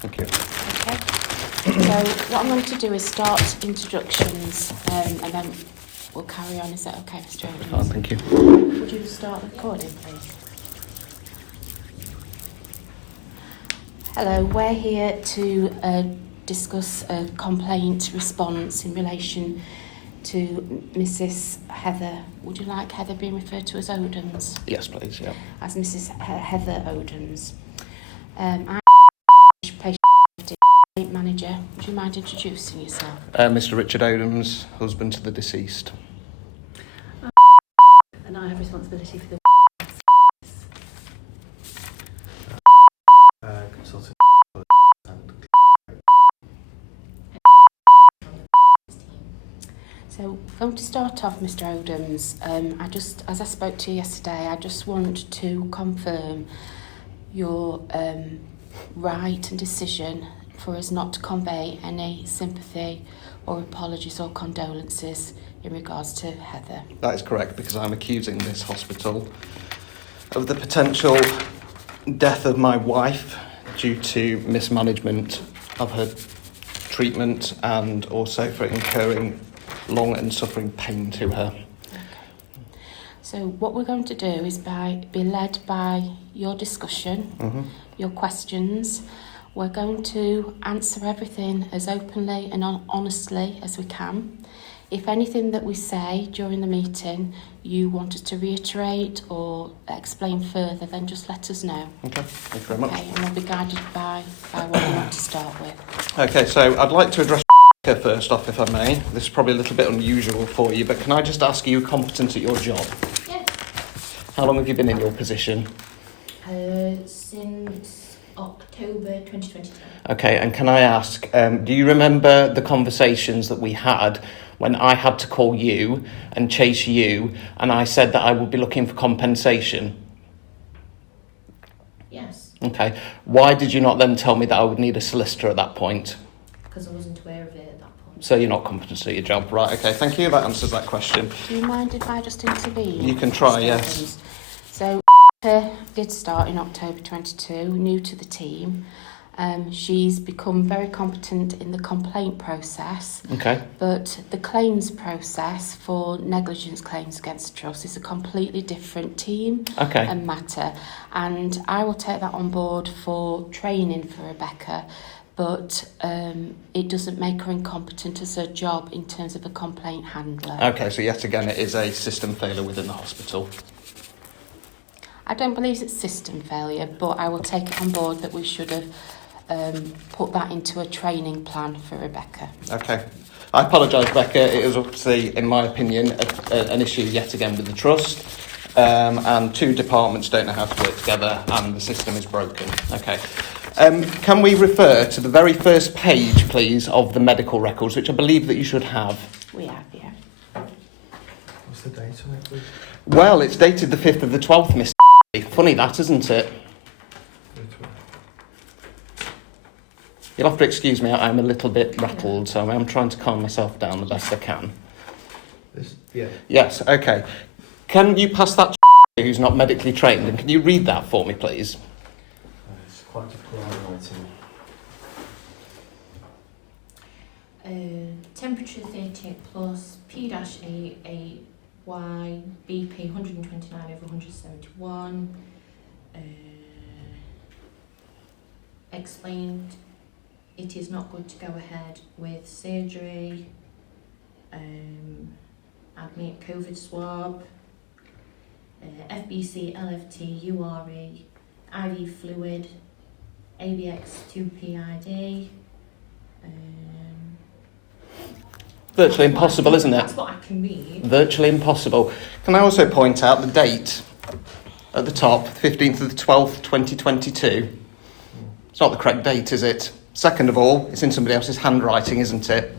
Thank you. Okay. So what I'm going to do is start introductions, and then we'll carry on. Is that okay, Mr. Evans? Fine, thank you. Would you start recording, please? Hello, we're here to discuss a complaint response in relation to Mrs. Heather. Would you like Heather being referred to as Odens? Yes, please, yeah. As Mrs. Heather Odens. I'm patient manager. Would you mind introducing yourself? Mr. Richard Odens, husband to the deceased. And I have responsibility for the Consultant So, I'm going to start off, Mr. Odens. As I spoke to you yesterday, I just want to confirm your right and decision for us not to convey any sympathy or apologies or condolences in regards to Heather. That is correct, because I'm accusing this hospital of the potential death of my wife due to mismanagement of her treatment and also for incurring long and suffering pain to her. Okay. So what we're going to do is be led by your discussion, your questions. We're going to answer everything as openly and honestly as we can. If anything that we say during the meeting you want us to reiterate or explain further, then just let us know. Okay, thank you very much. Okay, and we'll be guided by what we want to start with. Okay, so I'd like to address first off, if I may. This is probably a little bit unusual for you, but can I just ask you, competent at your job? Yes. How long have you been in your position? Since October 2022. Okay, and can I ask, do you remember the conversations that we had when I had to call you and chase you, and I said that I would be looking for compensation? Yes, Okay, why did you not then tell me that I would need a solicitor at that point? because I wasn't aware of it at that point. So you're not competent at your job, right? Okay, thank you, that answers that question. Do you mind if I just intervene? You can try, yes. So, did start in October 22, new to the team. She's become very competent in the complaint process, Okay, but the claims process for negligence claims against the trust is a completely different team okay. and matter. And I will take that on board for training for Rebecca, but it doesn't make her incompetent as her job in terms of a complaint handler. Okay, so yet again it is a system failure within the hospital. I don't believe it's system failure, but I will take it on board that we should have put that into a training plan for Rebecca. Okay. I apologise, Rebecca. It is obviously, in my opinion, an issue yet again with the trust. And two departments don't know how to work together and the system is broken. Okay. Can we refer to the very first page, please, of the medical records, which I believe that you should have? We have, yeah. What's the date on it, please? Well, it's dated the 5th of the 12th, Miss. Funny that, isn't it? You'll have to excuse me, I'm a little bit rattled, so I'm trying to calm myself down the best I can. Yeah. Yes, okay. Can you pass that to who's not medically trained, and can you read that for me, please? It's quite difficult handwriting. Temperature 38 plus, P-A8Y, BP 129/171. Explained it is not good to go ahead with surgery. Admit COVID swab. FBC, LFT, URE, IV fluid, ABX2PID. Virtually impossible, isn't it? That's what I can read. Virtually impossible. Can I also point out the date at the top, 15th of the 12th, 2022? It's not the correct date, is it? Second of all, it's in somebody else's handwriting, isn't it?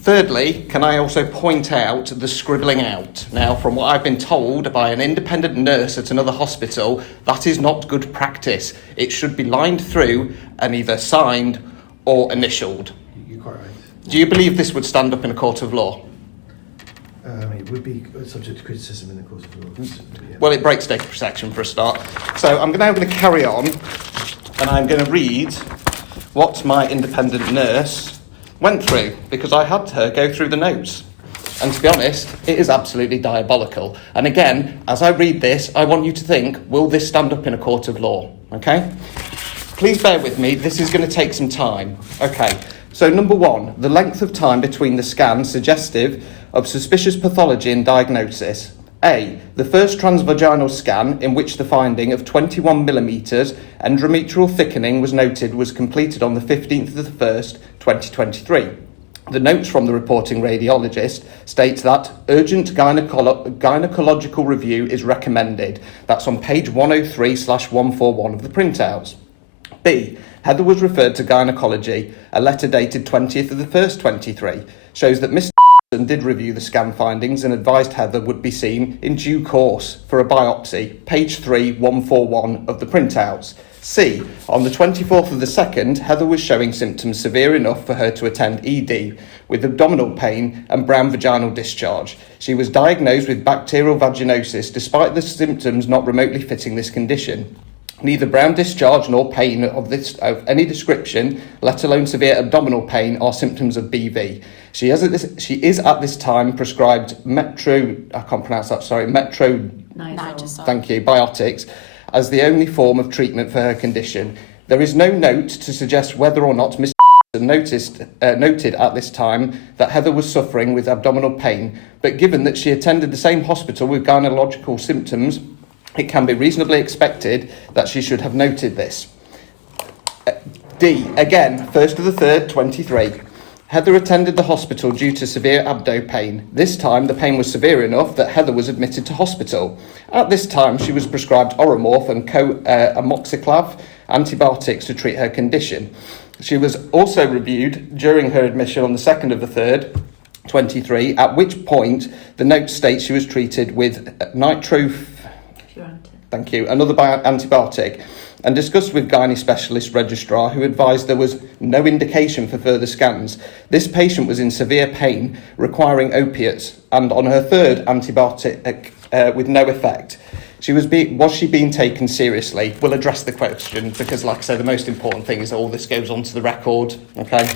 Thirdly, can I also point out the scribbling out? Now, from what I've been told by an independent nurse at another hospital, that is not good practice. It should be lined through and either signed or initialled. You're quite right. Do you believe this would stand up in a court of law? It would be subject to criticism in the court of law. Yeah. Well, it breaks data protection for a start. So I'm now going to carry on and I'm going to read what my independent nurse went through, because I had her go through the notes. And to be honest, it is absolutely diabolical. And again, as I read this, I want you to think, will this stand up in a court of law? Okay? Please bear with me, this is going to take some time. Okay, so number one, the length of time between the scans suggestive of suspicious pathology and diagnosis. A, the first transvaginal scan in which the finding of 21 millimetres endometrial thickening was noted was completed on the 15th of the 1st, 2023. The notes from the reporting radiologist states that urgent gynecological review is recommended. That's on page 103/141 of the printouts. B, Heather was referred to gynecology. A letter dated 20th of the 1st, 23 shows that Mr. did review the scan findings and advised Heather would be seen in due course for a biopsy, page 3/141 of the printouts. C, on the 24th of the 2nd, Heather was showing symptoms severe enough for her to attend ED with abdominal pain and brown vaginal discharge. She was diagnosed with bacterial vaginosis despite the symptoms not remotely fitting this condition. Neither brown discharge nor pain of any description, let alone severe abdominal pain, are symptoms of BV. She is at this time prescribed Nitro. Thank you, biotics, as the only form of treatment for her condition. There is no note to suggest whether or not Mr. noted at this time that Heather was suffering with abdominal pain, but given that she attended the same hospital with gynecological symptoms, it can be reasonably expected that she should have noted this. D, again, 1st of the 3rd, 23. Heather attended the hospital due to severe abdo pain. This time, the pain was severe enough that Heather was admitted to hospital. At this time, she was prescribed Oromorph and amoxiclav antibiotics to treat her condition. She was also reviewed during her admission on the 2nd of the 3rd, 23, at which point the note states she was treated with Thank you, another antibiotic, and discussed with gynae specialist registrar who advised there was no indication for further scans. This patient was in severe pain, requiring opiates, and on her 3rd antibiotic with no effect. Was she being taken seriously? We'll address the question because, like I say, the most important thing is all this goes onto the record. Okay.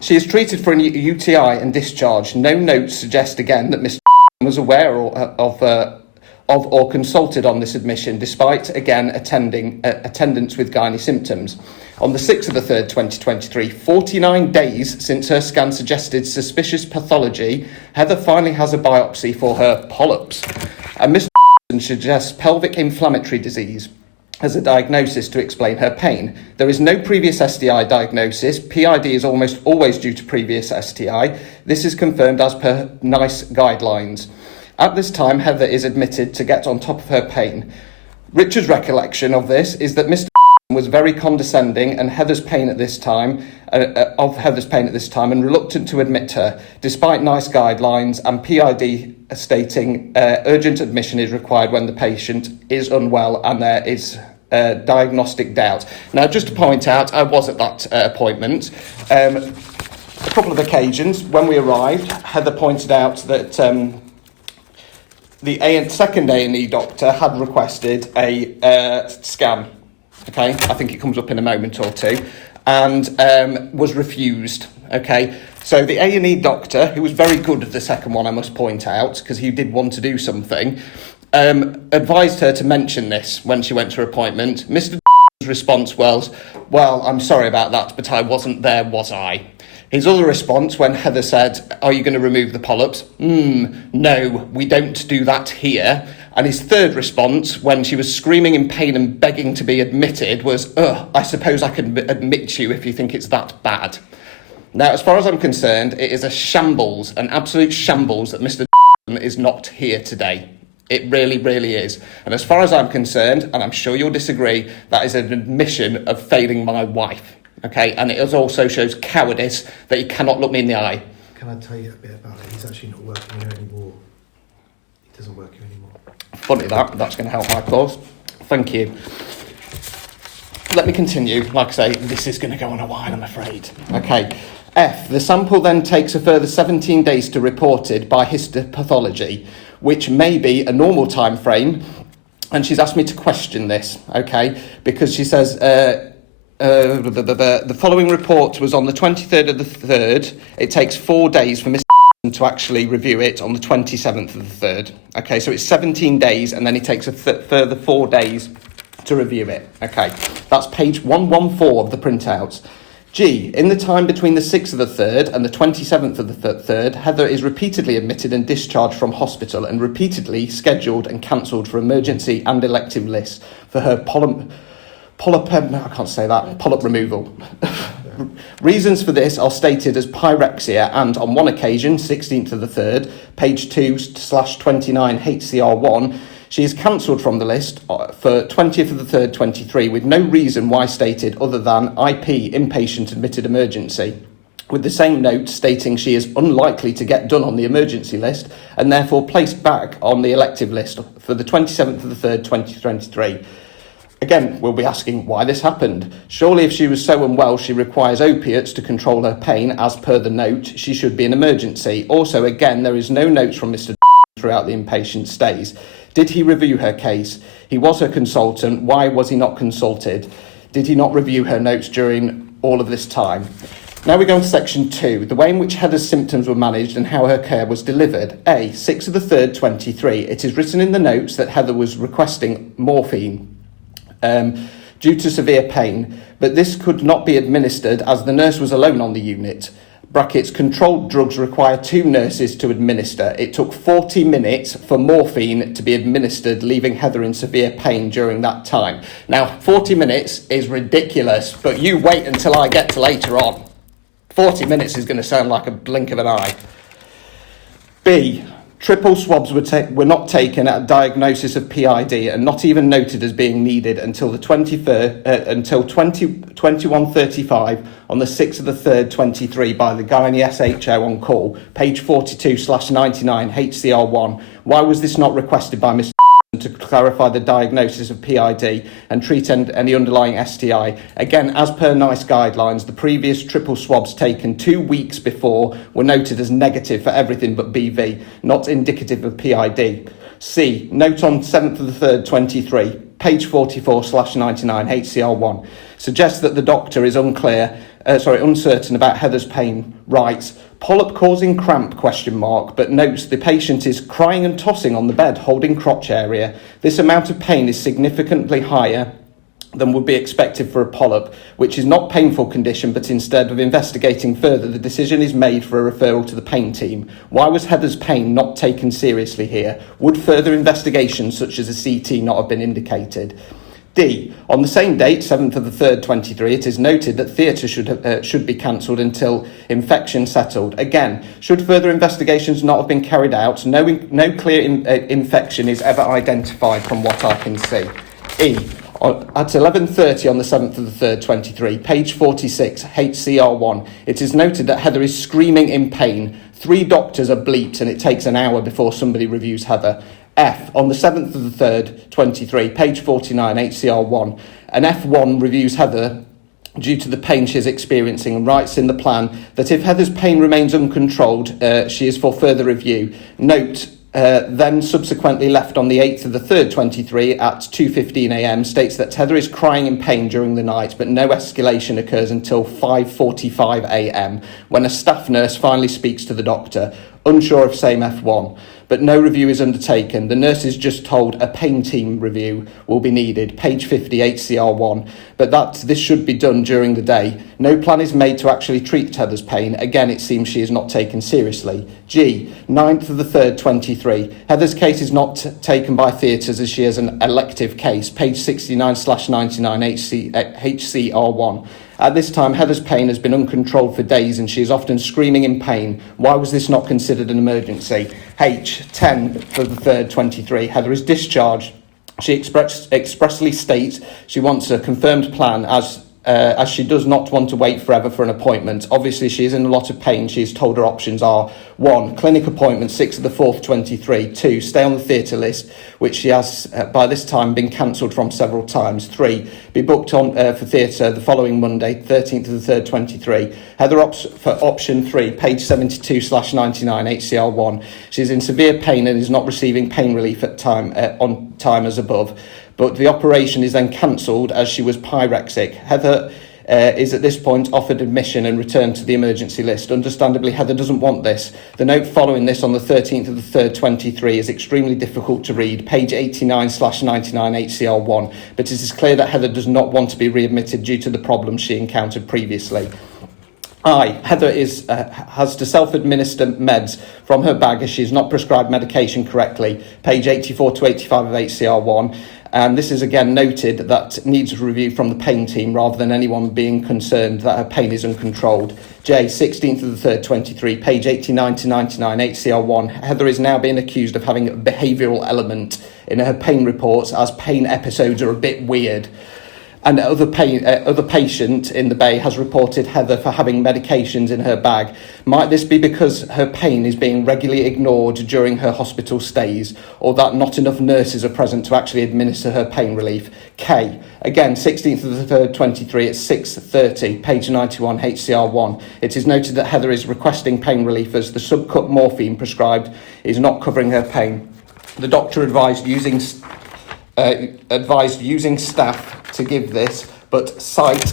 She is treated for a UTI and discharged. No notes suggest again that Mr. was aware of or consulted on this admission, despite, again, attendance with gynae symptoms. On the 6th of the 3rd, 2023, 49 days since her scan suggested suspicious pathology, Heather finally has a biopsy for her polyps. And Mr. suggests pelvic inflammatory disease as a diagnosis to explain her pain. There is no previous STI diagnosis. PID is almost always due to previous STI. This is confirmed as per NICE guidelines. At this time, Heather is admitted to get on top of her pain. Richard's recollection of this is that Mr. was very condescending and Heather's pain at this time, and reluctant to admit her, despite NICE guidelines and PID stating urgent admission is required when the patient is unwell and there is diagnostic doubt. Now, just to point out, I was at that appointment. A couple of occasions when we arrived, Heather pointed out that the second A&E doctor had requested a scan. Okay, I think it comes up in a moment or two, and was refused. Okay, so the A&E doctor, who was very good at the second one, I must point out, because he did want to do something, advised her to mention this when she went to her appointment. Mr. response was, "Well, I'm sorry about that, but I wasn't there, was I?" His other response when Heather said, "Are you going to remove the polyps?" "No, we don't do that here." And his third response when she was screaming in pain and begging to be admitted was, "I suppose I can admit you if you think it's that bad." Now, as far as I'm concerned, it is a shambles, an absolute shambles that Mr. is not here today. It really, really is. And as far as I'm concerned, and I'm sure you'll disagree, that is an admission of failing my wife. Okay, and it also shows cowardice that he cannot look me in the eye. Can I tell you a bit about it? He's actually not working here anymore. He doesn't work here anymore. Funny that's going to help my cause. Thank you. Let me continue. Like I say, this is going to go on a while, I'm afraid. Okay. F. The sample then takes a further 17 days to reported by histopathology, which may be a normal time frame. And she's asked me to question this, okay, because she says The following report was on the 23rd of the 3rd. It takes 4 days for Mr. to actually review it on the 27th of the 3rd. Okay, so it's 17 days, and then he takes a further 4 days to review it. Okay, that's page 114 of the printouts. G. In the time between the 6th of the 3rd and the 27th of the 3rd, Heather is repeatedly admitted and discharged from hospital and repeatedly scheduled and cancelled for emergency and elective lists for her polyp removal. Reasons for this are stated as pyrexia, and on one occasion, 16th of the 3rd, page 2/29 HCR1, she is cancelled from the list for 20th of the 3rd, 23, with no reason why stated other than IP, inpatient admitted emergency, with the same note stating she is unlikely to get done on the emergency list and therefore placed back on the elective list for the 27th of the 3rd, 2023. Again, we'll be asking why this happened. Surely if she was so unwell she requires opiates to control her pain, as per the note, she should be in emergency. Also, again, there is no notes from Mr. throughout the inpatient stays. Did he review her case? He was her consultant. Why was he not consulted? Did he not review her notes during all of this time? Now we go on to section 2, the way in which Heather's symptoms were managed and how her care was delivered. A. 6th of the 3rd, 23. It is written in the notes that Heather was requesting morphine due to severe pain, but this could not be administered as the nurse was alone on the unit. Brackets, controlled drugs require 2 nurses to administer. It took 40 minutes for morphine to be administered, leaving Heather in severe pain during that time. Now, 40 minutes is ridiculous, but you wait until I get to later on. 40 minutes is going to sound like a blink of an eye. B. Triple swabs were not taken at a diagnosis of PID and not even noted as being needed until the 21:35 on the 6th of the 3rd, 23 by the gynae SHO on call, page 42/99 HCR1. Why was this not requested by Mr. to clarify the diagnosis of PID and treat any underlying STI? Again, as per NICE guidelines, the previous triple swabs taken 2 weeks before were noted as negative for everything but BV, not indicative of PID. C. Note on 7th of the 3rd, 23, page 44/99 HCR1, suggests that the doctor is uncertain about Heather's pain. Writes, polyp causing cramp, but notes the patient is crying and tossing on the bed, holding crotch area. This amount of pain is significantly higher than would be expected for a polyp, which is not painful condition, but instead of investigating further, the decision is made for a referral to the pain team. Why was Heather's pain not taken seriously here? Would further investigations such as a CT not have been indicated? D. On the same date, 7th of the 3rd, 23, it is noted that theatre should be cancelled until infection settled. Again, should further investigations not have been carried out, no clear infection is ever identified from what I can see. E. At 11:30 on the 7th of the 3rd, 23, page 46, HCR1, it is noted that Heather is screaming in pain. 3 doctors are bleeped and it takes an hour before somebody reviews Heather. F. On the 7th of the 3rd, 23, page 49, HCR1, an F1 reviews Heather due to the pain she is experiencing and writes in the plan that if Heather's pain remains uncontrolled, she is for further review. Note, then subsequently left on the 8th of the 3rd, 23 at 2:15 a.m. states that Heather is crying in pain during the night, but no escalation occurs until 5:45 a.m. when a staff nurse finally speaks to the doctor, unsure of same F1. But no review is undertaken. The nurse is just told a pain team review will be needed, page 50, HCR1, but that this should be done during the day. No plan is made to actually treat Heather's pain. Again, it seems she is not taken seriously. G. 9th of the 3rd, 23. Heather's case is not taken by theatres as she is an elective case, page 69/99 HCR1. At this time, Heather's pain has been uncontrolled for days and she is often screaming in pain. Why was this not considered an emergency? H. 10 for the 3rd, 23. Heather is discharged. She expressly states she wants a confirmed plan as she does not want to wait forever for an appointment. Obviously, she is in a lot of pain. She is told her options are 1. Clinic appointment, 6th of the 4th, 23. 2. Stay on the theatre list, which she has by this time been cancelled from several times. 3. Be booked on for theatre the following Monday, 13th of the 3rd, 23. Heather opts for option 3, page 72/99 HCR1. She is in severe pain and is not receiving pain relief on time as above. But the operation is then cancelled as she was pyrexic. Heather is at this point offered admission and returned to the emergency list. Understandably, Heather doesn't want this. The note following this on the 13th of the 3rd, 23 is extremely difficult to read, page 89/99 HCR1, but it is clear that Heather does not want to be readmitted due to the problems she encountered previously. Heather has to self-administer meds from her bag as she is not prescribed medication correctly, page 84 to 85 of HCR1. And this is again noted that needs a review from the pain team rather than anyone being concerned that her pain is uncontrolled. J, 16th of the 3rd, 23, page 89 to 99, HCR1. Heather is now being accused of having a behavioural element in her pain reports as pain episodes are a bit weird. And other patient in the Bay has reported Heather for having medications in her bag. Might this be because her pain is being regularly ignored during her hospital stays, or that not enough nurses are present to actually administer her pain relief? K, again, 16th of the 3rd, 23 at 6:30, page 91, HCR1. It is noted that Heather is requesting pain relief as the subcut morphine prescribed is not covering her pain. The doctor advised using staff to give this, but site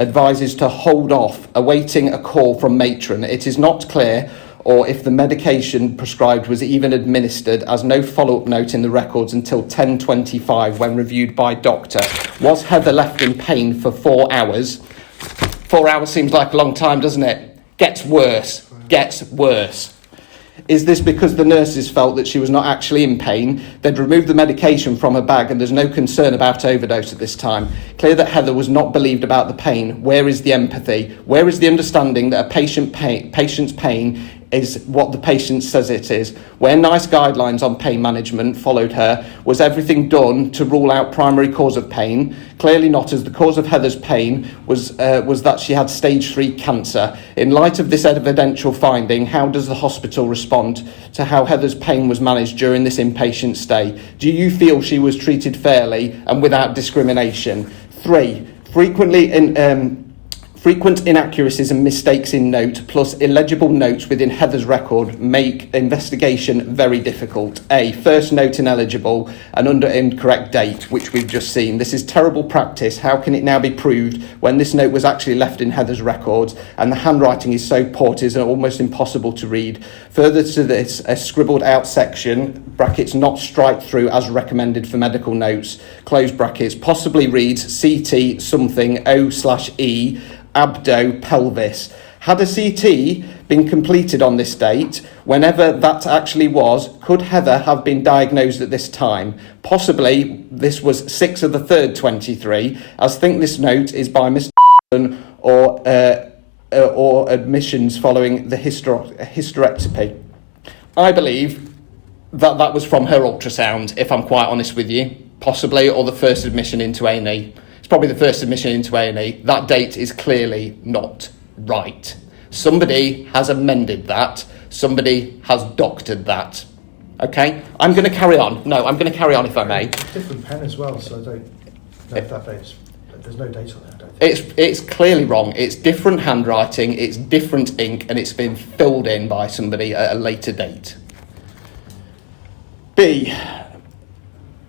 advises to hold off, awaiting a call from matron. It is not clear or if the medication prescribed was even administered, as no follow-up note in the records until 10:25 when reviewed by doctor. Was Heather left in pain for 4 hours? 4 hours seems like a long time, doesn't it? Gets worse. Is this because the nurses felt that she was not actually in pain? They'd removed the medication from her bag and there's no concern about overdose at this time. Clear that Heather was not believed about the pain. Where is the empathy? Where is the understanding that a patient's pain is what the patient says it is? Where NICE guidelines on pain management followed her, was everything done to rule out primary cause of pain? Clearly not, as the cause of Heather's pain was that she had stage 3 cancer. In light of this evidential finding, how does the hospital respond to how Heather's pain was managed during this inpatient stay? Do you feel she was treated fairly and without discrimination? 3, frequent inaccuracies and mistakes in note, plus illegible notes within Heather's record, make investigation very difficult. A, first note ineligible and under incorrect date, which we've just seen. This is terrible practice. How can it now be proved when this note was actually left in Heather's records and the handwriting is so poor it is almost impossible to read? Further to this, a scribbled out section, brackets, not strike through as recommended for medical notes, close brackets, possibly reads CT something O/E, abdo pelvis. Had a CT been completed on this date, whenever that actually was, could Heather have been diagnosed at this time? Possibly this was 6 of the 3rd, 23, as think this note is by Mr. or admissions following the hysterectomy. I believe that was from her ultrasound, if I'm quite honest with you, possibly, or the first admission into A&E. Probably the first admission into A&E. That date is clearly not right. Somebody has amended that. Somebody has doctored that. Okay? I'm going to carry on. No, I'm going to carry on if I may. Different pen as well, so I don't know if that date's... There's no date on it, I don't think. It's clearly wrong. It's different handwriting, it's different ink, and it's been filled in by somebody at a later date. B.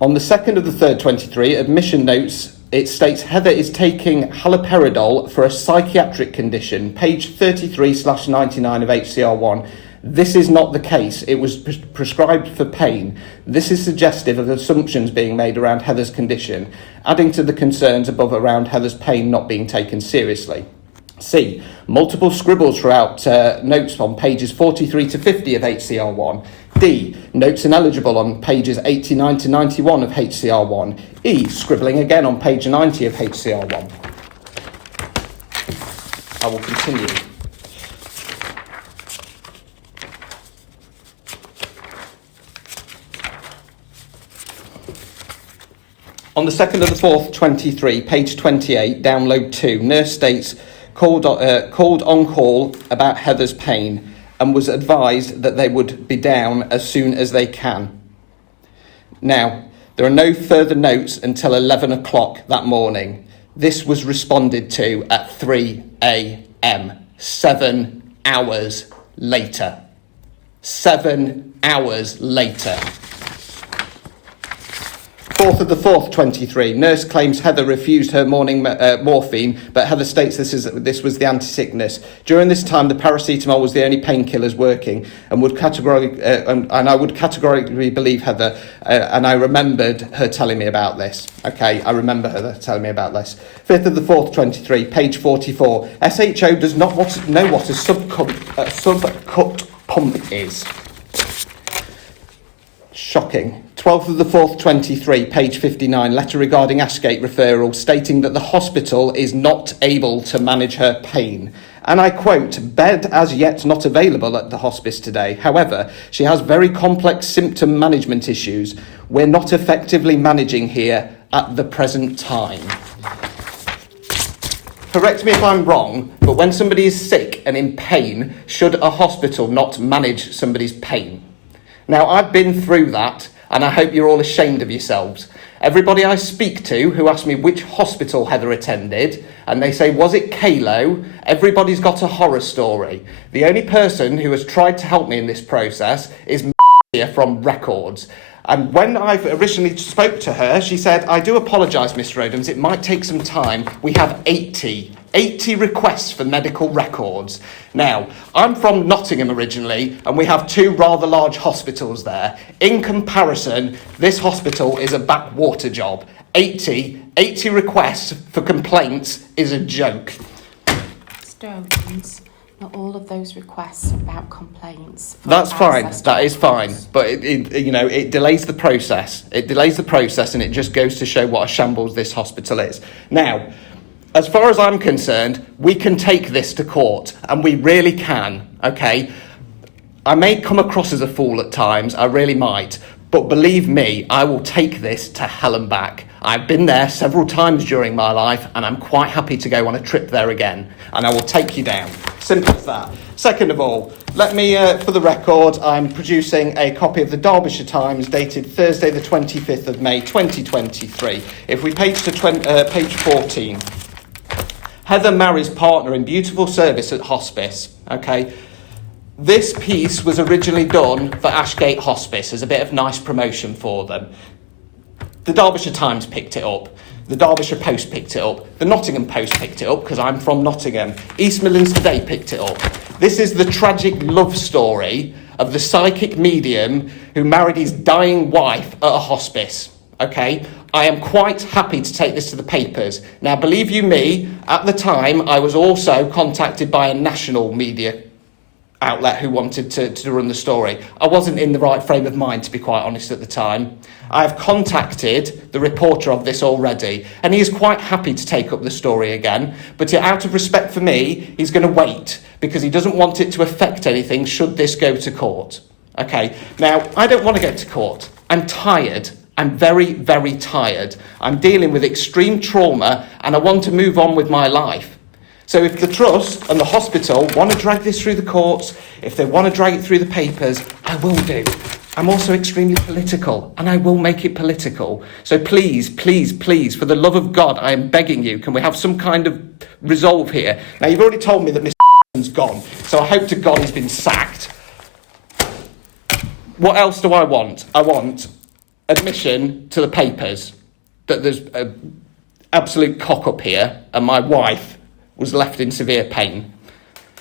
On the 2nd of the 3rd, 23, admission notes, it states Heather is taking haloperidol for a psychiatric condition, page 33/99 of HCR1. This is not the case. It was prescribed for pain. This is suggestive of assumptions being made around Heather's condition, adding to the concerns above around Heather's pain not being taken seriously. C. Multiple scribbles throughout notes on pages 43 to 50 of HCR1. D. Notes ineligible on pages 89 to 91 of HCR1. E. Scribbling again on page 90 of HCR1. I will continue. On the 2nd of the 4th, 23, page 28, download 2, nurse states, called on call about Heather's pain and was advised that they would be down as soon as they can. Now, there are no further notes until 11 o'clock that morning. This was responded to at 3 a.m, 7 hours later. 7 hours later. 4th of the 4th, 23. Nurse claims Heather refused her morning morphine, but Heather states this was the anti-sickness. During this time, the paracetamol was the only painkillers working, and I would categorically believe Heather. And I remembered her telling me about this. Okay, I remember her telling me about this. 5th of the 4th, 23, page 44. SHO does not know what a subcut pump is. Shocking. 12th of the 4th, 23, page 59, letter regarding Ashgate referral, stating that the hospital is not able to manage her pain. And I quote, bed as yet not available at the hospice today. However, she has very complex symptom management issues. We're not effectively managing here at the present time. Correct me if I'm wrong, but when somebody is sick and in pain, should a hospital not manage somebody's pain? Now, I've been through that, and I hope you're all ashamed of yourselves. Everybody I speak to who asks me which hospital Heather attended, and they say, was it Calow? Everybody's got a horror story. The only person who has tried to help me in this process is from Records. And when I originally spoke to her, she said, I do apologise, Mr. Odams, it might take some time. We have 80 requests for medical records. Now, I'm from Nottingham originally, and we have 2 rather large hospitals there. In comparison, this hospital is a backwater job. 80 requests for complaints is a joke. Mr. Odams, not all of those requests are about complaints. That's fine. That is fine. But it delays the process. It delays the process, and it just goes to show what a shambles this hospital is. Now, as far as I'm concerned, we can take this to court, and we really can, okay? I may come across as a fool at times, I really might, but believe me, I will take this to hell and back. I've been there several times during my life, and I'm quite happy to go on a trip there again, and I will take you down. Simple as that. Second of all, let me, for the record, I'm producing a copy of the Derbyshire Times dated Thursday the 25th of May 2023. If we page to page 14. Heather marries partner in beautiful service at hospice. Okay, this piece was originally done for Ashgate Hospice as a bit of nice promotion for them. The Derbyshire Times picked it up. The Derbyshire Post picked it up. The Nottingham Post picked it up because I'm from Nottingham. East Midlands Today picked it up. This is the tragic love story of the psychic medium who married his dying wife at a hospice. Okay, I am quite happy to take this to the papers. Now, believe you me, at the time, I was also contacted by a national media outlet who wanted to run the story. I wasn't in the right frame of mind, to be quite honest, at the time. I've contacted the reporter of this already, and he is quite happy to take up the story again, but out of respect for me, he's going to wait, because he doesn't want it to affect anything should this go to court. Okay, now, I don't want to go to court. I'm tired. I'm very, very tired. I'm dealing with extreme trauma, and I want to move on with my life. So if the Trust and the hospital want to drag this through the courts, if they want to drag it through the papers, I will do. I'm also extremely political, and I will make it political. So please, please, please, for the love of God, I am begging you, can we have some kind of resolve here? Now, you've already told me that Mr. gone, so I hope to God he's been sacked. What else do I want? I want admission to the papers that there's an absolute cock-up here, and my wife was left in severe pain.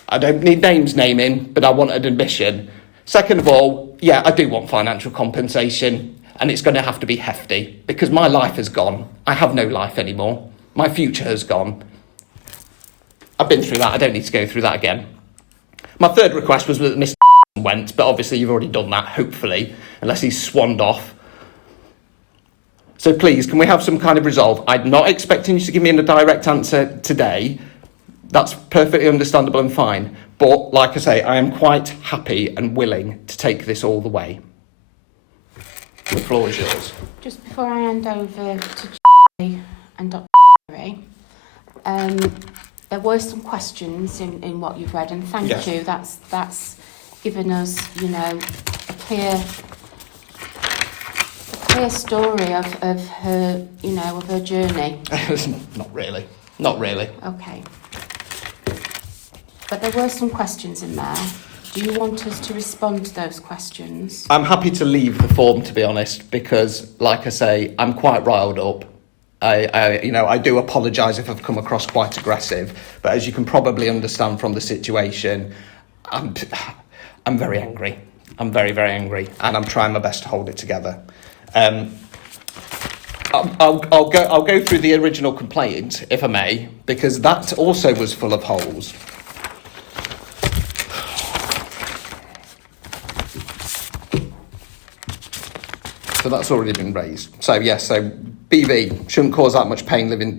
I don't need names naming, but I want an admission. Second of all, yeah, I do want financial compensation, and it's going to have to be hefty, because my life has gone. I have no life anymore. My future has gone. I've been through that. I don't need to go through that again. My third request was that Mr. went, but obviously you've already done that, hopefully, unless he's swanned off. So please, can we have some kind of resolve? I'm not expecting you to give me a direct answer today. That's perfectly understandable and fine. But, like I say, I am quite happy and willing to take this all the way. The floor is yours. Just before I hand over to Jay and Dr. Mary, there were some questions in what you've read, and thank you. That's given us, a clear story of her, of her journey. Not really. Okay. But there were some questions in there. Do you want us to respond to those questions? I'm happy to leave the form, to be honest, because, like I say, I'm quite riled up. I do apologise if I've come across quite aggressive, but as you can probably understand from the situation, I'm very angry. I'm very, very angry, and I'm trying my best to hold it together. I'll go through the original complaint, if I may, because that also was full of holes. So that's already been raised. So yes, so BV shouldn't cause that much pain level.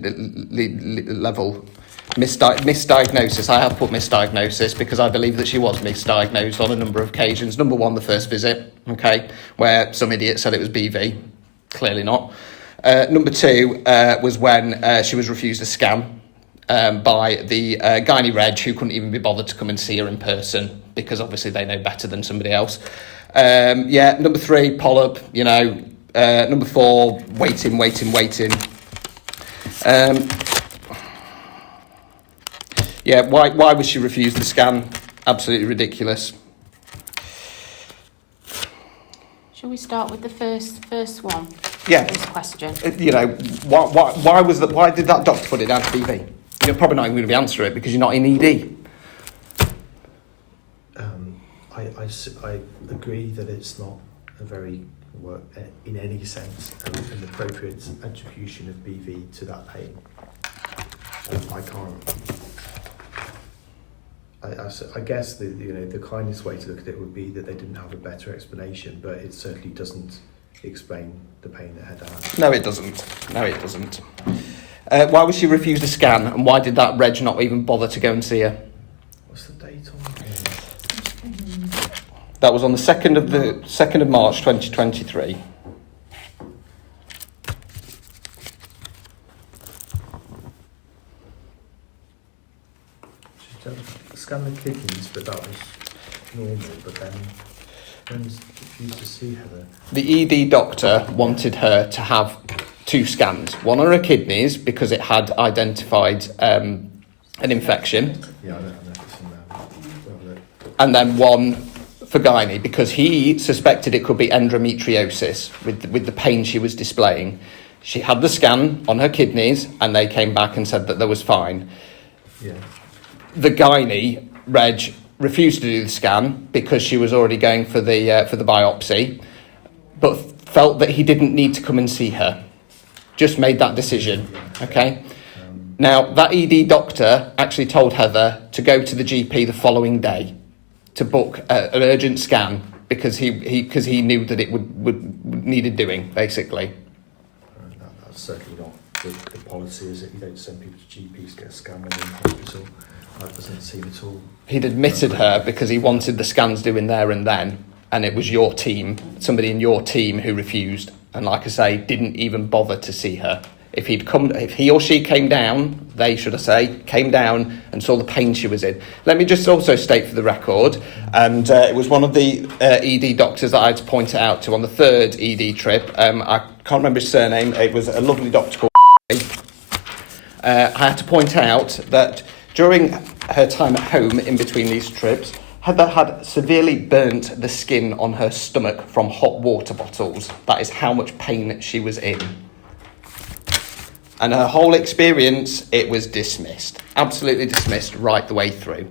Misdiagnosis. I have put misdiagnosis because I believe that she was misdiagnosed on a number of occasions. Number one, the first visit, okay, where some idiot said it was BV. Clearly not. Number two was when she was refused a scan by the gynae reg, who couldn't even be bothered to come and see her in person because obviously they know better than somebody else. Number three, polyp, number four, waiting. Why was she refused the scan? Absolutely ridiculous. Shall we start with the first one? Yeah. First question. Why did that doctor put it down to BV? You're probably not even going to be answering it because you're not in ED. I agree that it's not a very, in any sense, an appropriate attribution of BV to that pain. I guess the kindest way to look at it would be that they didn't have a better explanation, but it certainly doesn't explain the pain that had happened. No, it doesn't. Why was she refused a scan, and why did that reg not even bother to go and see her? What's the date on it? That was on the 2nd of March 2023. She scanned the kidneys, but that was normal, but then refused to see her. The ED doctor wanted her to have 2 scans. One on her kidneys because it had identified an infection. Yeah, I don't know if it's in there. And then one for gynae because he suspected it could be endometriosis with the pain she was displaying. She had the scan on her kidneys and they came back and said that there was fine. Yeah. The gynae reg refused to do the scan because she was already going for the biopsy, but felt that he didn't need to come and see her. Just made that decision, okay? Now, that ED doctor actually told Heather to go to the GP the following day to book an urgent scan because he knew that it would needed doing, basically. That's certainly not the policy, is it? You don't send people to GPs to get a scan when they're in hospital. That doesn't seem at all. He'd admitted her because he wanted the scans doing there and then, and it was your team, somebody in your team who refused, and like I say, didn't even bother to see her. If he or she came down, came down and saw the pain she was in. Let me just also state for the record, and it was one of the ED doctors that I had to point it out to on the 3rd ED trip. I can't remember his surname. It was a lovely doctor called I had to point out that during her time at home in between these trips, Heather had severely burnt the skin on her stomach from hot water bottles. That is how much pain she was in. And her whole experience, it was dismissed. Absolutely dismissed right the way through.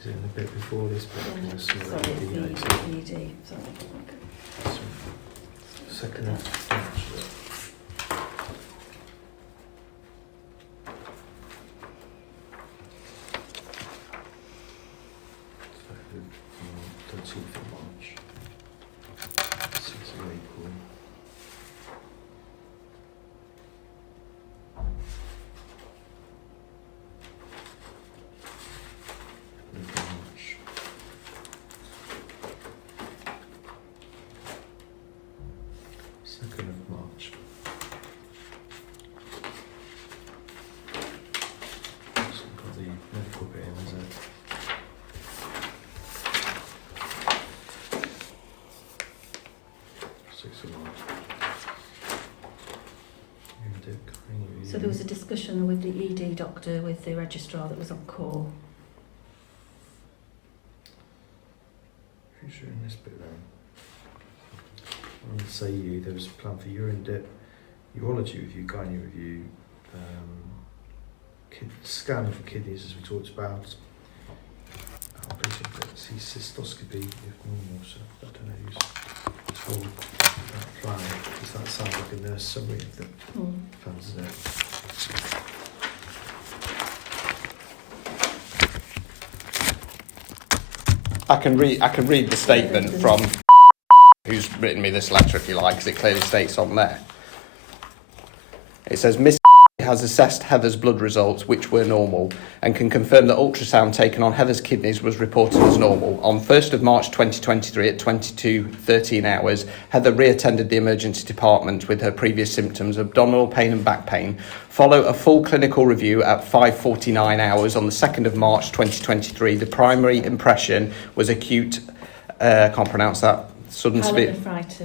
Is it in the bit before this bit? ED. Second of March. Don't see it for March. 6th of April. March. Second of March. So we've got the medical bit in, is it? So there was a discussion with the ED doctor, with the registrar that was on call. Who's in this bit then? On the SAU, there was a plan for urine dip, urology review, gynae review, scan for kidneys as we talked about. I'm pretty sure let's see cystoscopy if normal, so I don't know who's told that plan, because that sounds like a nurse summary of the plans, doesn't it? I can read the statement from who's written me this letter, if you like, because it clearly states on there. It says, Miss has assessed Heather's blood results, which were normal, and can confirm that ultrasound taken on Heather's kidneys was reported as normal. On 1st of March 2023 at 22:13 hours, Heather re-attended the emergency department with her previous symptoms, abdominal pain and back pain. Follow a full clinical review at 5:49 hours on the 2nd of March 2023. The primary impression was acute, can't pronounce that, sudden severe.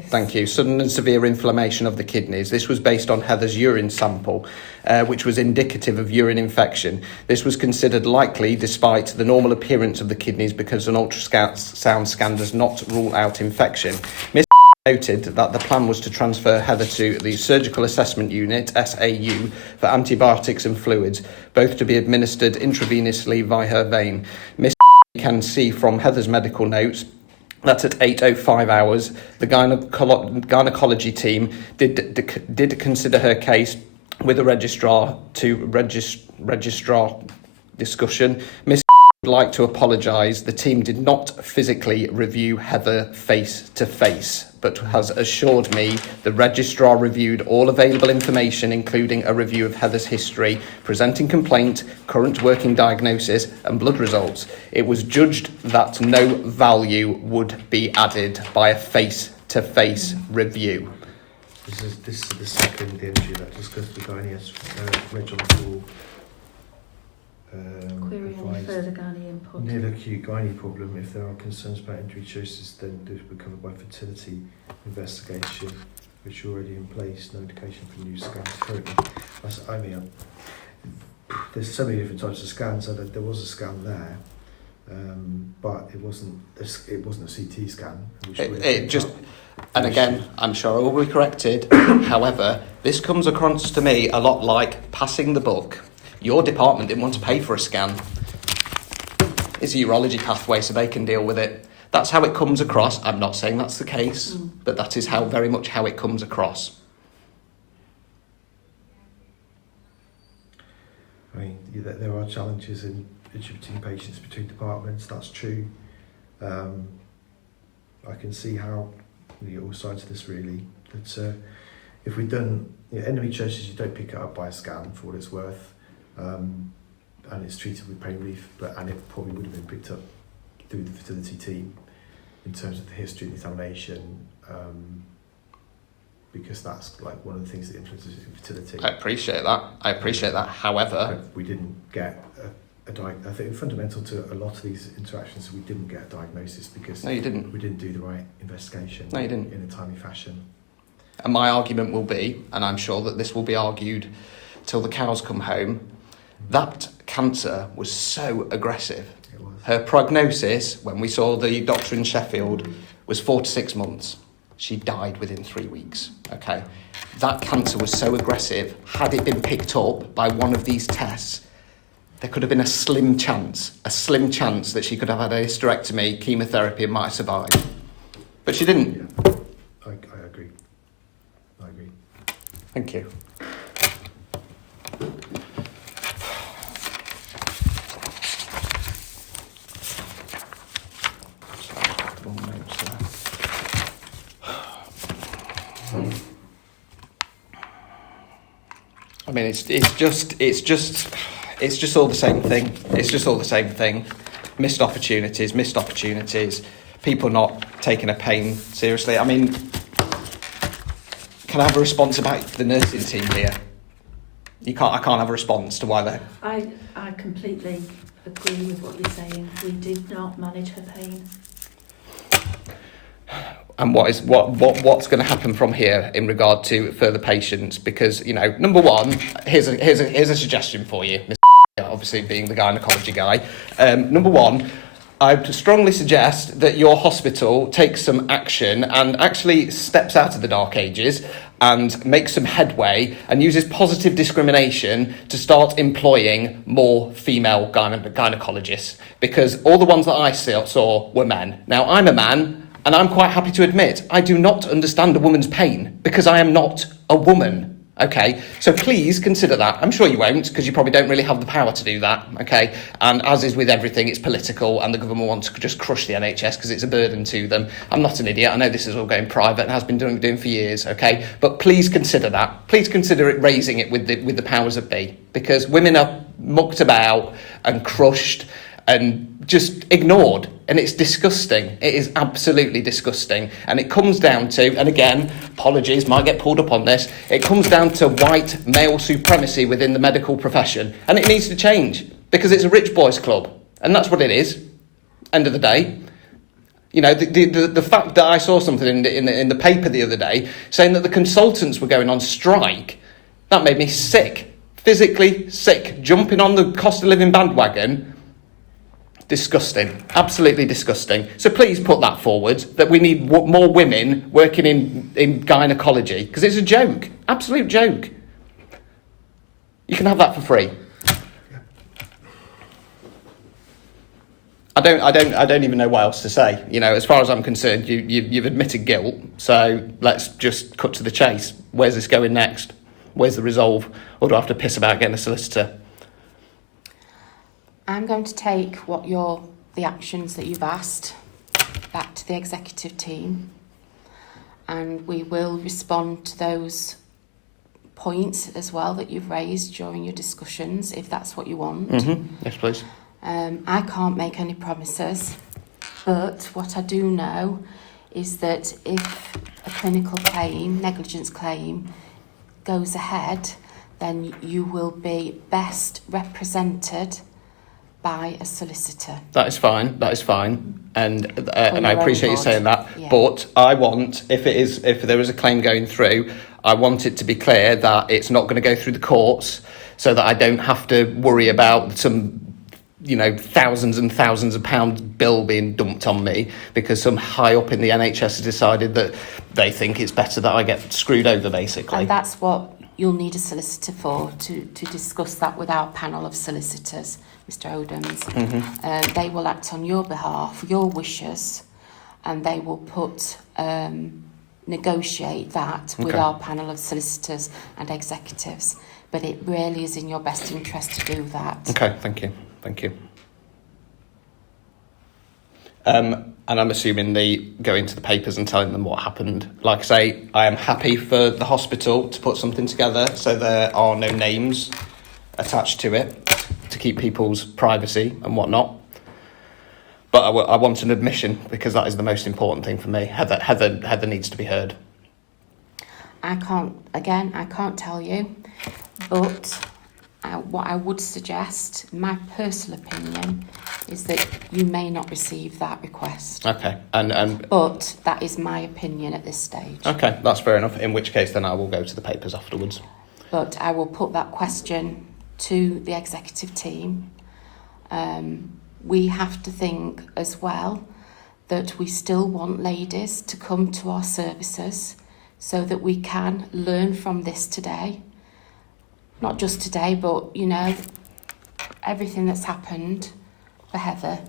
Thank you. Sudden and severe inflammation of the kidneys. This was based on Heather's urine sample, which was indicative of urine infection. This was considered likely despite the normal appearance of the kidneys because an ultrasound scan does not rule out infection. Miss noted that the plan was to transfer Heather to the Surgical Assessment Unit, SAU, for antibiotics and fluids, both to be administered intravenously via her vein. Miss can see from Heather's medical notes that at 8:05 hours, the gynecology team did consider her case with a registrar discussion. Miss would like to apologise. The team did not physically review Heather face to face, but has assured me the registrar reviewed all available information, including a review of Heather's history, presenting complaint, current working diagnosis and blood results. It was judged that no value would be added by a face-to-face review. This is the second entry that discussed the gynae reg on call. Query on further gynae input. Nil acute gynae problem. If there are concerns about endometriosis, then this will be covered by fertility investigation, which are already in place. No indication for new scans currently. There's so many different types of scans. So that there was a scan there, but it wasn't a CT scan. And again, I'm sure I will be corrected. However, this comes across to me a lot like passing the buck. Your department didn't want to pay for a scan. It's a urology pathway, so they can deal with it. That's how it comes across. I'm not saying that's the case, but that is very much how it comes across. I mean, there are challenges in distributing patients between departments. That's true. I can see how all sides of this really. But if we've done endometriosis, you don't pick it up by a scan for what it's worth. And it's treated with pain relief, and it probably would have been picked up through the fertility team in terms of the history and the examination, because that's like one of the things that influences infertility. I appreciate that. However, but we didn't get I think fundamental to a lot of these interactions, we didn't get a diagnosis because no, you didn't. We didn't do the right investigation. No, you didn't. In a timely fashion. And my argument will be, and I'm sure that this will be argued till the cows come home, that cancer was so aggressive. It was. Her prognosis, when we saw the doctor in Sheffield, was 4 to 6 months. She died within 3 weeks. Okay, that cancer was so aggressive. Had it been picked up by one of these tests, there could have been a slim chance that she could have had a hysterectomy, chemotherapy, and might have survived. But she didn't. Yeah. I agree. Thank you. I mean, it's just all the same thing. It's just all the same thing. Missed opportunities. People not taking a pain seriously. I mean, can I have a response about the nursing team here? I can't have a response to why they're... I completely agree with what you're saying. We did not manage her pain. and what's going to happen from here in regard to further patients. Because, you know, number one, here's a suggestion for you, Mr. Obviously being the gynecology guy. Number one, I'd strongly suggest that your hospital takes some action and actually steps out of the dark ages and makes some headway and uses positive discrimination to start employing more female gynecologists, because all the ones that I saw were men. Now, I'm a man, and I'm quite happy to admit I do not understand a woman's pain because I am not a woman. Okay, so please consider that. I'm sure you won't, because you probably don't really have the power to do that, okay? And as is with everything, it's political, and the government wants to just crush the NHS because it's a burden to them. I'm not an idiot. I know this is all going private and has been doing for years, okay? But please consider that. Please consider it, raising it with the powers that be, because women are mucked about and crushed and just ignored, and it's disgusting. It is absolutely disgusting, and it comes down to, and again, apologies, might get pulled up on this, it comes down to white male supremacy within the medical profession, and it needs to change, because it's a rich boys club, and that's what it is, end of the day. You know, the fact that I saw something in the paper the other day saying that the consultants were going on strike, that made me sick, physically sick, jumping on the cost of living bandwagon. Disgusting, absolutely disgusting. So please put that forward, that we need more women working in gynecology, because it's a joke, absolute joke. You can have that for free. I don't even know what else to say. You know, as far as I'm concerned, you've admitted guilt. So let's just cut to the chase. Where's this going next? Where's the resolve? Or do I have to piss about getting a solicitor? I'm going to take the actions that you've asked back to the executive team, and we will respond to those points as well that you've raised during your discussions, if that's what you want. Mm-hmm. Yes, please. I can't make any promises, but what I do know is that if a clinical claim, negligence claim, goes ahead, then you will be best represented by a solicitor. That is fine. And I appreciate you saying that. Yeah. But I want, if there is a claim going through, I want it to be clear that it's not going to go through the courts, so that I don't have to worry about some, you know, thousands and thousands of pounds bill being dumped on me because some high up in the NHS has decided that they think it's better that I get screwed over, basically. And that's what you'll need a solicitor for, to discuss that with our panel of solicitors, Mr. Odoms. Mm-hmm. They will act on your behalf, your wishes, and they will negotiate that with our panel of solicitors and executives. But it really is in your best interest to do that. Okay, thank you. And I'm assuming they go into the papers and telling them what happened. Like I say, I am happy for the hospital to put something together so there are no names attached to it to keep people's privacy and whatnot. But I want an admission, because that is the most important thing for me. Heather needs to be heard. I can't tell you, but what I would suggest, my personal opinion, is that you may not receive that request. Okay, and But that is my opinion at this stage. Okay, that's fair enough. In which case, then I will go to the papers afterwards. But I will put that question to the executive team. We have to think as well that we still want ladies to come to our services so that we can learn from this today. Not just today, but, you know, everything that's happened for Heather,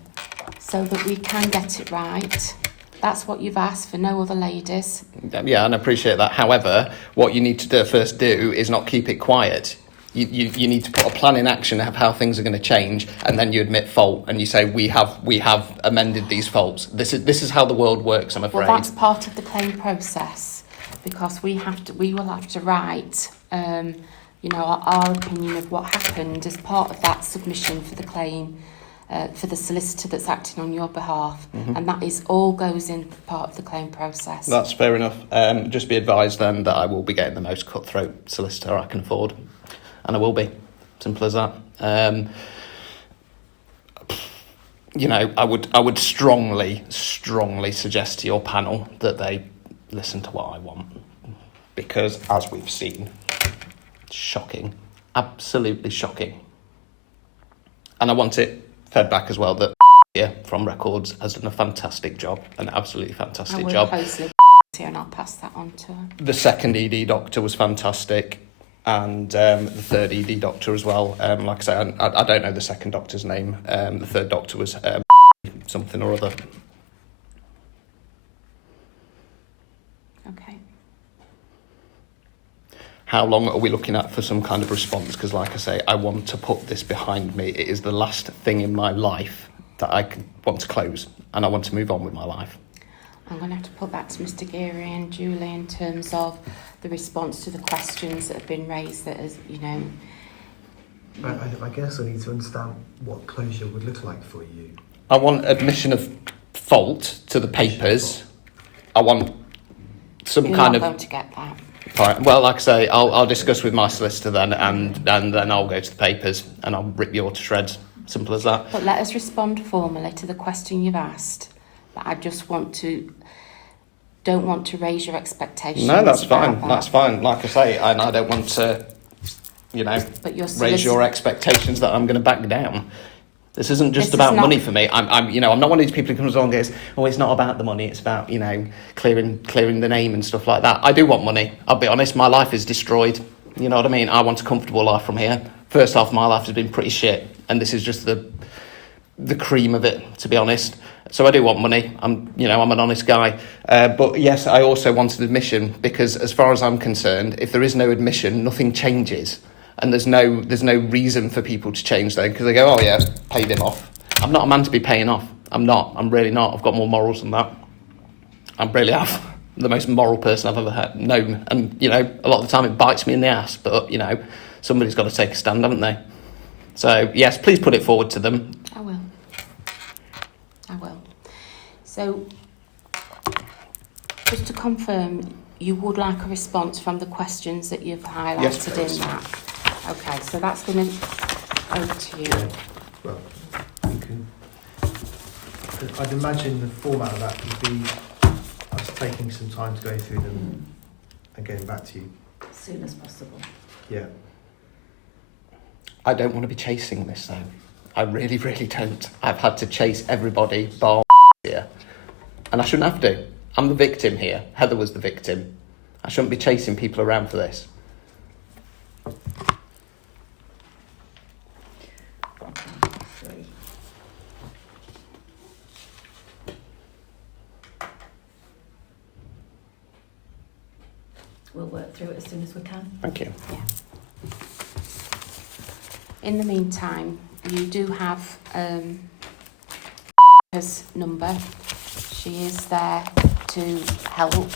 so that we can get it right. That's what you've asked for, no other ladies. Yeah, and I appreciate that. However, what you need to first do is not keep it quiet. You need to put a plan in action of how things are going to change, and then you admit fault and you say we have amended these faults. This is how the world works, I'm afraid. Well, that's part of the claim process, because we will have to write our opinion of what happened as part of that submission for the claim for the solicitor that's acting on your behalf. Mm-hmm. And that is all goes in part of the claim process. That's fair enough. Just be advised then that I will be getting the most cutthroat solicitor I can afford. And I will be. Simple as that. you know, I would strongly suggest to your panel that they listen to what I want, because as we've seen, shocking, absolutely shocking. And I want it fed back as well that from Records has done a fantastic job, an absolutely fantastic job. I work closely with here and I'll pass that on to her. The second ED doctor was fantastic, and the third ED doctor as well. Like I say, I don't know the second doctor's name. The third doctor was something or other. Okay. How long are we looking at for some kind of response? Because like I say, I want to put this behind me. It is the last thing in my life that I want to close, and I want to move on with my life. I'm going to have to put that to Mr. Geary and Julie in terms of the response to the questions that have been raised that is, you know... I guess I need to understand what closure would look like for you. I want admission of fault to the papers. I want some You're kind not of... going to get that. Fine. Well, like I say, I'll discuss with my solicitor then, and then I'll go to the papers and I'll rip you all to shreds. Simple as that. But let us respond formally to the question you've asked. But I just don't want to raise your expectations. No, that's about fine. that. That's fine. Like I say, and I don't want to, you know, But your raise your expectations that I'm going to back down. This isn't just about money for me. I'm not one of these people who comes along and goes, oh, it's not about the money. It's about, you know, clearing the name and stuff like that. I do want money. I'll be honest. My life is destroyed. You know what I mean? I want a comfortable life from here. First half of my life has been pretty shit, and this is just the cream of it, to be honest. So I do want money. I'm an honest guy. But yes, I also wanted admission, because as far as I'm concerned, if there is no admission, nothing changes. And there's no reason for people to change then, because they go, oh yeah, paid him off. I'm not a man to be paying off. I'm not. I'm really not. I've got more morals than that. I really have. I'm the most moral person I've ever known. And, you know, a lot of the time it bites me in the ass, but, you know, somebody's got to take a stand, haven't they? So, yes, please put it forward to them. I will. So, just to confirm, you would like a response from the questions that you've highlighted Yes, please. in that? Okay, so that's going to go to you. Yeah. Well, you can. I'd imagine the format of that would be us taking some time to go through them and getting back to you. As soon as possible. Yeah. I don't want to be chasing this, though. I really, really don't. I've had to chase everybody bar here. And I shouldn't have to. I'm the victim here. Heather was the victim. I shouldn't be chasing people around for this. Three. We'll work through it as soon as we can. Thank you. In the meantime, you do have his number. She is there to help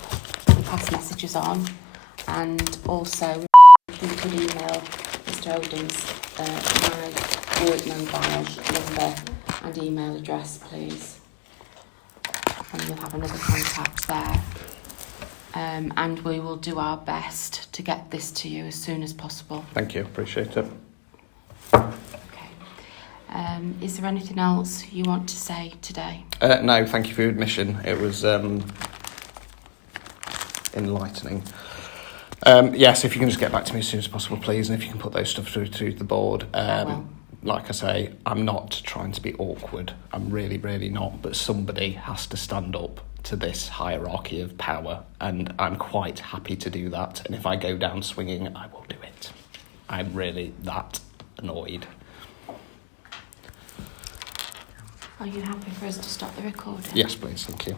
pass messages on, and also you could email Mr. Odin's my work mobile number and email address, please, and you'll have another contact there. And we will do our best to get this to you as soon as possible. Thank you. Appreciate it. Okay. Is there anything else you want to say today? No, thank you for your admission. It was enlightening. Yes, if you can just get back to me as soon as possible, please, and if you can put those stuff through to the board. I will. Like I say, I'm not trying to be awkward. I'm really, really not. But somebody has to stand up to this hierarchy of power, and I'm quite happy to do that. And if I go down swinging, I will do it. I'm really that annoyed. Are you happy for us to stop the recording? Yes, please. Thank you.